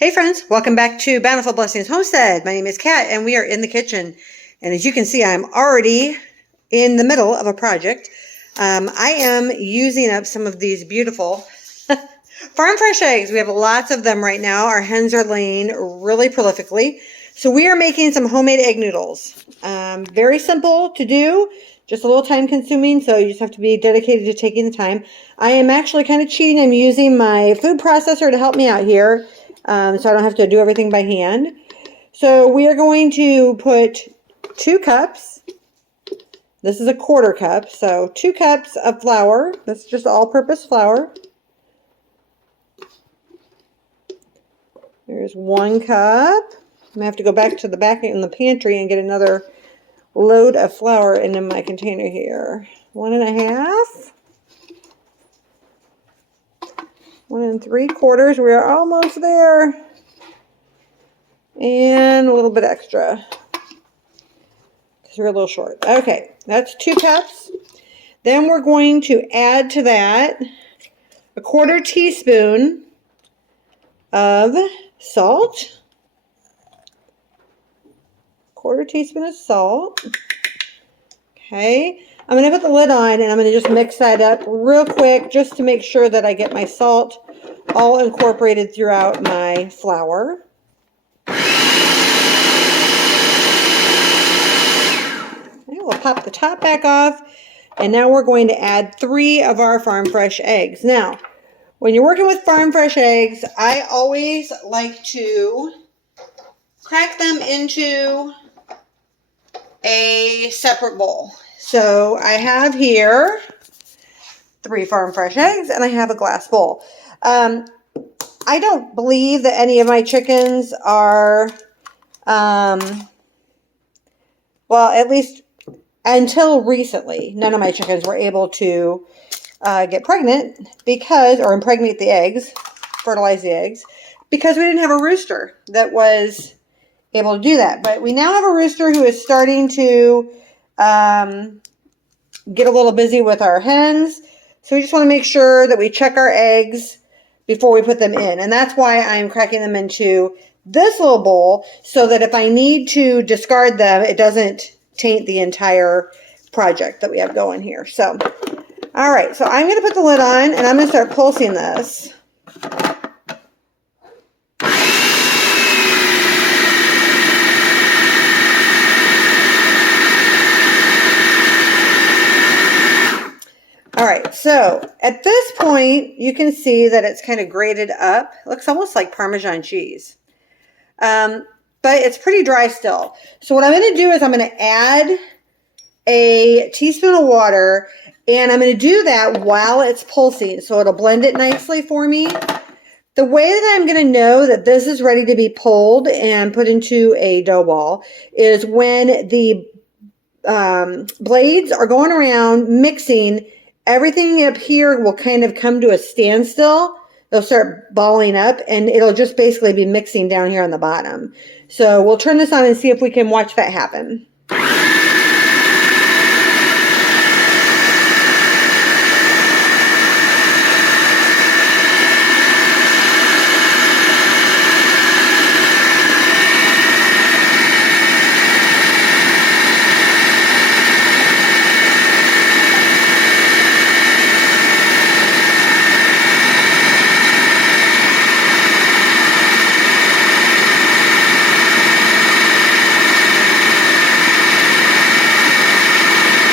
Hey friends, welcome back to Bountiful Blessings Homestead. My name is Kat and we are in the kitchen. And as you can see, I'm already in the middle of a project. I am using up some of these beautiful farm fresh eggs. We have lots of them right now. Our hens are laying really prolifically. So we are making some homemade egg noodles. Very simple to do, just a little time consuming. So you just have to be dedicated to taking the time. I am actually kind of cheating. I'm using my food processor to help me out here. So I don't have to do everything by hand. So we are going to put 2 cups. This is a 1/4 cup. So 2 cups of flour. That's just all-purpose flour. There's 1 cup. I'm going to have to go back to the back in the pantry and get another load of flour into my container here. 1 1/2. 1 3/4. We are almost there. And a little bit extra. Because we're a little short. Okay, that's 2 cups. Then we're going to add to that a 1/4 teaspoon of salt. 1/4 teaspoon of salt. Okay, I'm going to put the lid on and I'm going to just mix that up real quick just to make sure that I get my salt all incorporated throughout my flour. Okay, we'll pop the top back off and now we're going to add 3 of our farm fresh eggs. Now, when you're working with farm fresh eggs, I always like to crack them into a separate bowl. So I have here 3 farm fresh eggs and I have a glass bowl. I don't believe that any of my chickens are, well, at least until recently, none of my chickens were able to get pregnant or impregnate the eggs, fertilize the eggs, because we didn't have a rooster that was able to do that. But we now have a rooster who is starting to get a little busy with our hens. So we just want to make sure that we check our eggs before we put them in. And that's why I'm cracking them into this little bowl so that if I need to discard them, it doesn't taint the entire project that we have going here. So, all right. So I'm going to put the lid on and I'm going to start pulsing this. All right, so at this point, you can see that it's kind of grated up. It looks almost like Parmesan cheese, but it's pretty dry still. So what I'm going to do is I'm going to add a teaspoon of water, and I'm going to do that while it's pulsing, so it'll blend it nicely for me. The way that I'm going to know that this is ready to be pulled and put into a dough ball is when the blades are going around mixing. Everything up here will kind of come to a standstill. They'll start balling up and it'll just basically be mixing down here on the bottom. So we'll turn this on and see if we can watch that happen.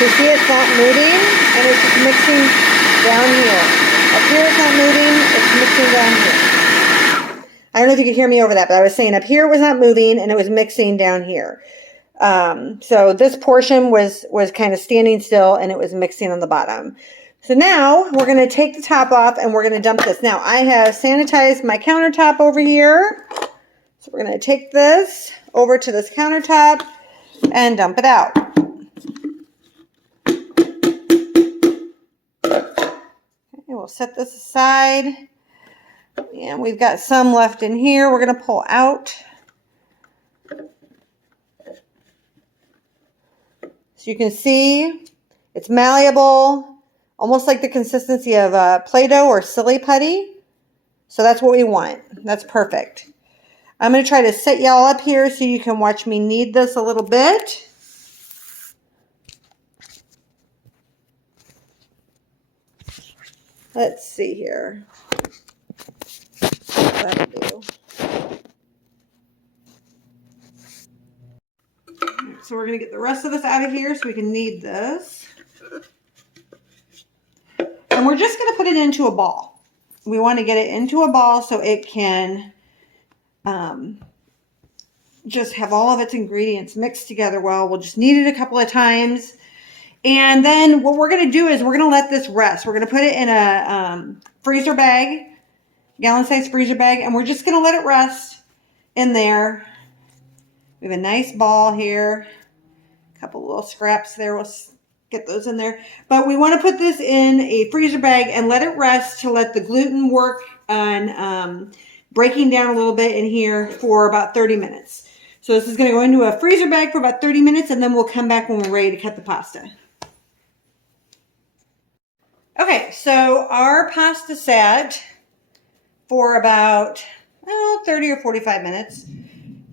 You see it's not moving and it's just mixing down here. Up here it's not moving, it's mixing down here. I don't know if you could hear me over that, but I was saying up here it was not moving and it was mixing down here. So this portion was kind of standing still and it was mixing on the bottom. So now we're going to take the top off and we're going to dump this. Now I have sanitized my countertop over here. So we're going to take this over to this countertop and dump it out. We'll set this aside, and we've got some left in here we're going to pull out. So you can see it's malleable, almost like the consistency of Play-Doh or silly putty. So that's what we want. That's perfect. I'm going to try to set y'all up here so you can watch me knead this a little bit. Let's see here. That'll do. So we're going to get the rest of this out of here so we can knead this. And we're just going to put it into a ball. We want to get it into a ball so it can just have all of its ingredients mixed together well. We'll just knead it a couple of times. And then what we're going to do is we're going to let this rest. We're going to put it in a freezer bag, gallon-sized freezer bag, and we're just going to let it rest in there. We have a nice ball here. A couple little scraps there. We'll get those in there. But we want to put this in a freezer bag and let it rest to let the gluten work on breaking down a little bit in here for about 30 minutes. So this is going to go into a freezer bag for about 30 minutes, and then we'll come back when we're ready to cut the pasta. Okay, so our pasta sat for about 30 or 45 minutes,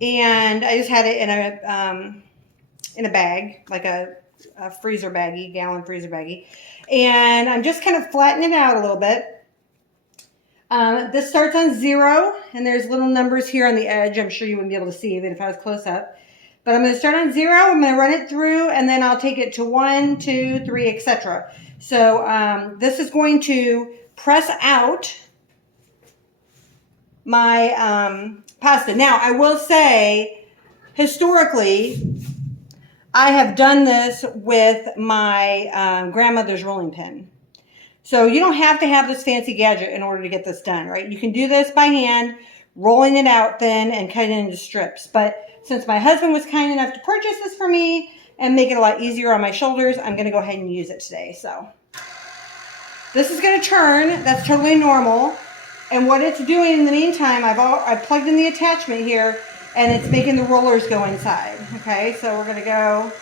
and I just had it in a bag, like a freezer baggie, gallon freezer baggie, and I'm just kind of flattening it out a little bit. This starts on 0, and there's little numbers here on the edge. I'm sure you wouldn't be able to see even if I was close up. But I'm going to start on 0. I'm going to run it through, and then I'll take it to 1, 2, 3, etc. So this is going to press out my pasta. Now, I will say, historically, I have done this with my grandmother's rolling pin. So you don't have to have this fancy gadget in order to get this done, right? You can do this by hand, rolling it out thin and cutting it into strips. But since my husband was kind enough to purchase this for me and make it a lot easier on my shoulders, I'm going to go ahead and use it today. So this is going to turn. That's totally normal. And what it's doing in the meantime, I've plugged in the attachment here, and it's making the rollers go inside. Okay, so we're going to go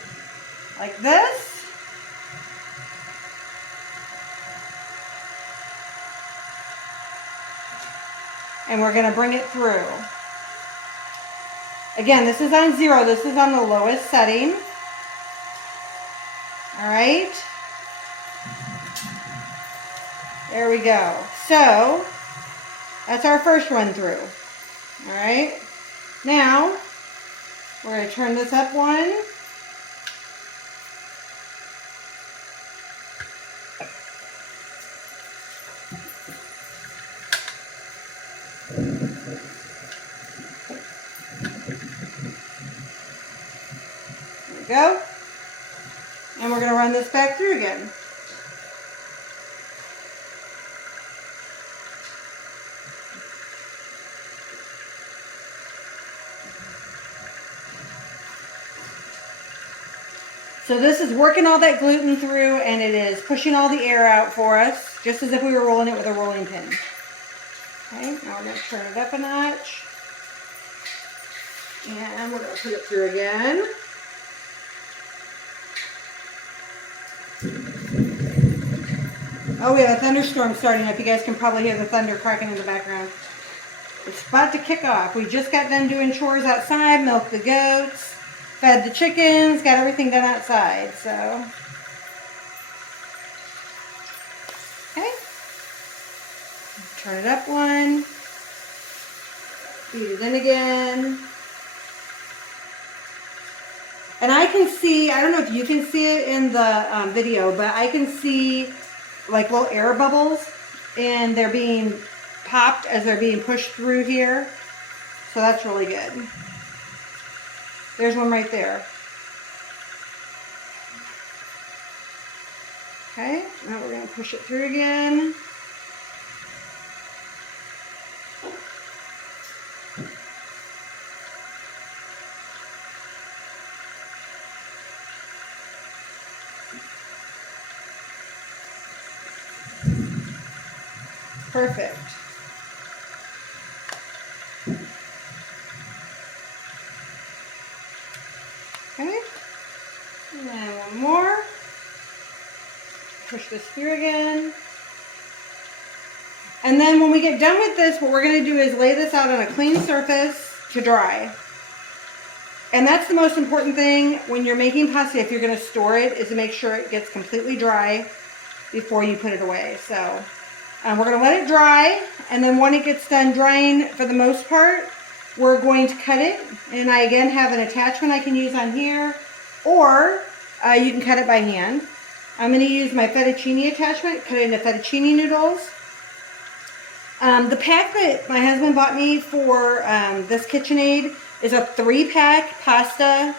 like this. And we're going to bring it through. Again, this is on 0. This is on the lowest setting. All right. There we go. So that's our first run through. All right. Now we're going to turn this up 1. Go. And we're going to run this back through again. So this is working all that gluten through, and it is pushing all the air out for us, just as if we were rolling it with a rolling pin. Okay, now we're going to turn it up a notch. And we're going to put it through again. Oh, we have a thunderstorm starting up. You guys can probably hear the thunder cracking in the background. It's about to kick off. We just got done doing chores outside, milked the goats, fed the chickens, got everything done outside, so. Okay. Turn it up 1. Feed it in again. And I can see, I don't know if you can see it in the video, but I can see like little air bubbles, and they're being popped as they're being pushed through here. So that's really good. There's one right there. Okay, now we're going to push it through again. Perfect. Okay, and then one more. Push this through again. And then when we get done with this, what we're going to do is lay this out on a clean surface to dry. And that's the most important thing when you're making pasta, if you're going to store it, is to make sure it gets completely dry before you put it away. So we're going to let it dry, and then when it gets done drying for the most part, we're going to cut it. And I again have an attachment I can use on here, or you can cut it by hand. I'm going to use my fettuccine attachment, cut it into fettuccine noodles. The pack that my husband bought me for this KitchenAid is a 3-pack pasta,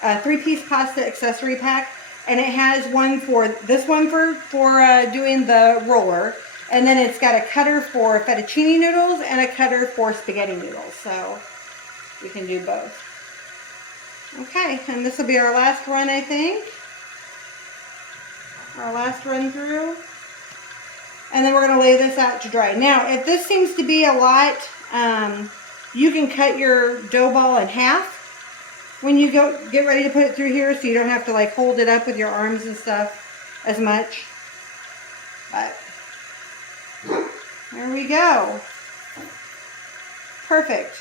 3-piece pasta accessory pack, and it has one for this one for doing the roller, and then it's got a cutter for fettuccine noodles and a cutter for spaghetti noodles, so we can do both. Okay, and this will be our last run, I think. Our last run through. And then we're going to lay this out to dry. Now, if this seems to be a lot, you can cut your dough ball in half when you get ready to put it through here, so you don't have to like hold it up with your arms and stuff as much. But there we go. Perfect.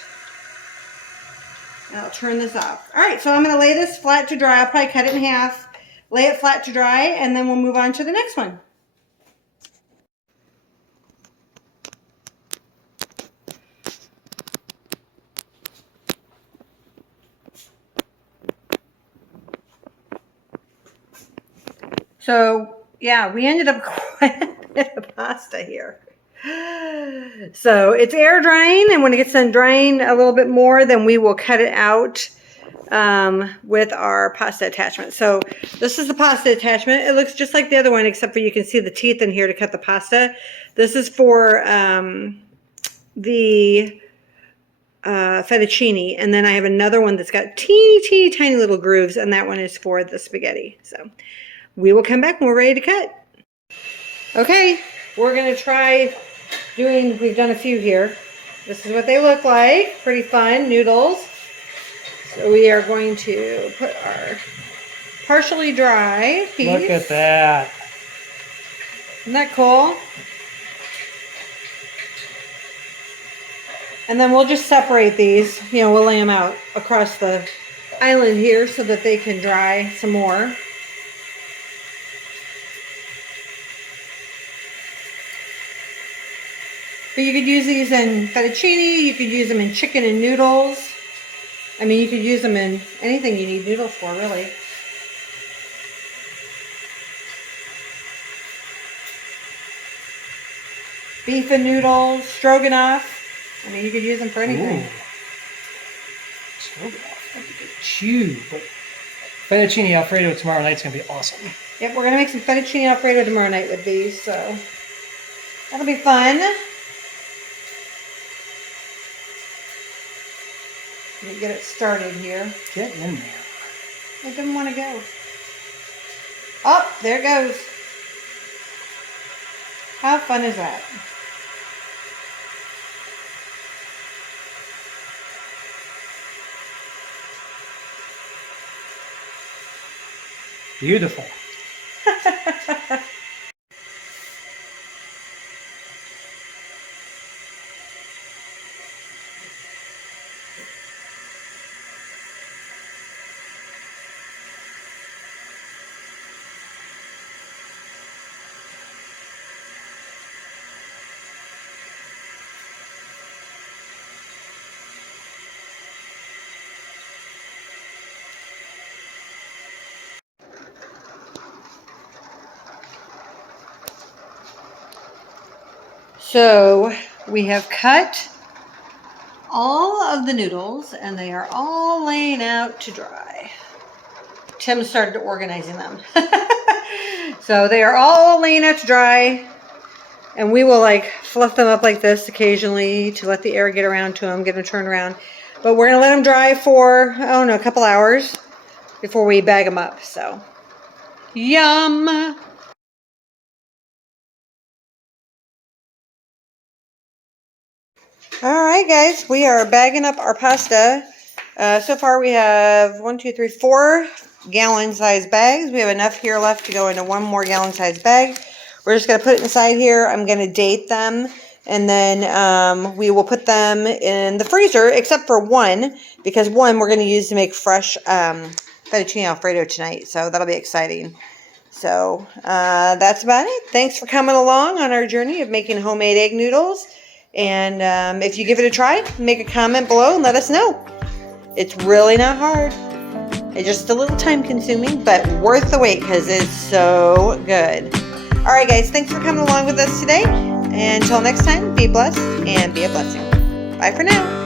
And I'll turn this off. All right, so I'm going to lay this flat to dry. I'll probably cut it in half, lay it flat to dry, and then we'll move on to the next one. So, yeah, we ended up quite a bit of pasta here. So it's air drying, and when it gets done drying a little bit more, then we will cut it out with our pasta attachment. So this is the pasta attachment. It looks just like the other one, except for you can see the teeth in here to cut the pasta. This is for the fettuccine, and then I have another one that's got teeny tiny little grooves, and that one is for the spaghetti. So we will come back when we're ready to cut. Okay, we're going to try doing, we've done a few here. This is what they look like. Pretty fun noodles. So we are going to put our partially dry piece. Look at that. Isn't that cool? And then we'll just separate these. You know, we'll lay them out across the island here so that they can dry some more. But you could use these in fettuccine, you could use them in chicken and noodles. I mean, you could use them in anything you need noodles for, really. Beef and noodles, stroganoff. I mean, you could use them for anything. Ooh. Stroganoff, that'd be good too. But fettuccine Alfredo tomorrow night's going to be awesome. Yep, we're going to make some fettuccine Alfredo tomorrow night with these, so that'll be fun. Let me get it started here. Get in there. It didn't want to go. Oh, there it goes. How fun is that? Beautiful. So we have cut all of the noodles and they are all laying out to dry. Tim started organizing them. So they are all laying out to dry, and we will like fluff them up like this occasionally to let the air get around to them, get them turned around. But we're going to let them dry for, I don't know, a couple hours before we bag them up. So, yum! All right, guys, we are bagging up our pasta. So far we have 4 gallon size bags. We have enough here left to go into 1 more gallon size bag. We're just going to put it inside here. I'm going to date them And then we will put them in the freezer, except for one, because one we're going to use to make fresh fettuccine Alfredo tonight. So that'll be exciting. So that's about it. Thanks for coming along on our journey of making homemade egg noodles. And if you give it a try, make a comment below and let us know. It's really not hard. It's just a little time consuming, but worth the wait because it's so good. All right, guys, thanks for coming along with us today. And until next time, be blessed and be a blessing. Bye for now.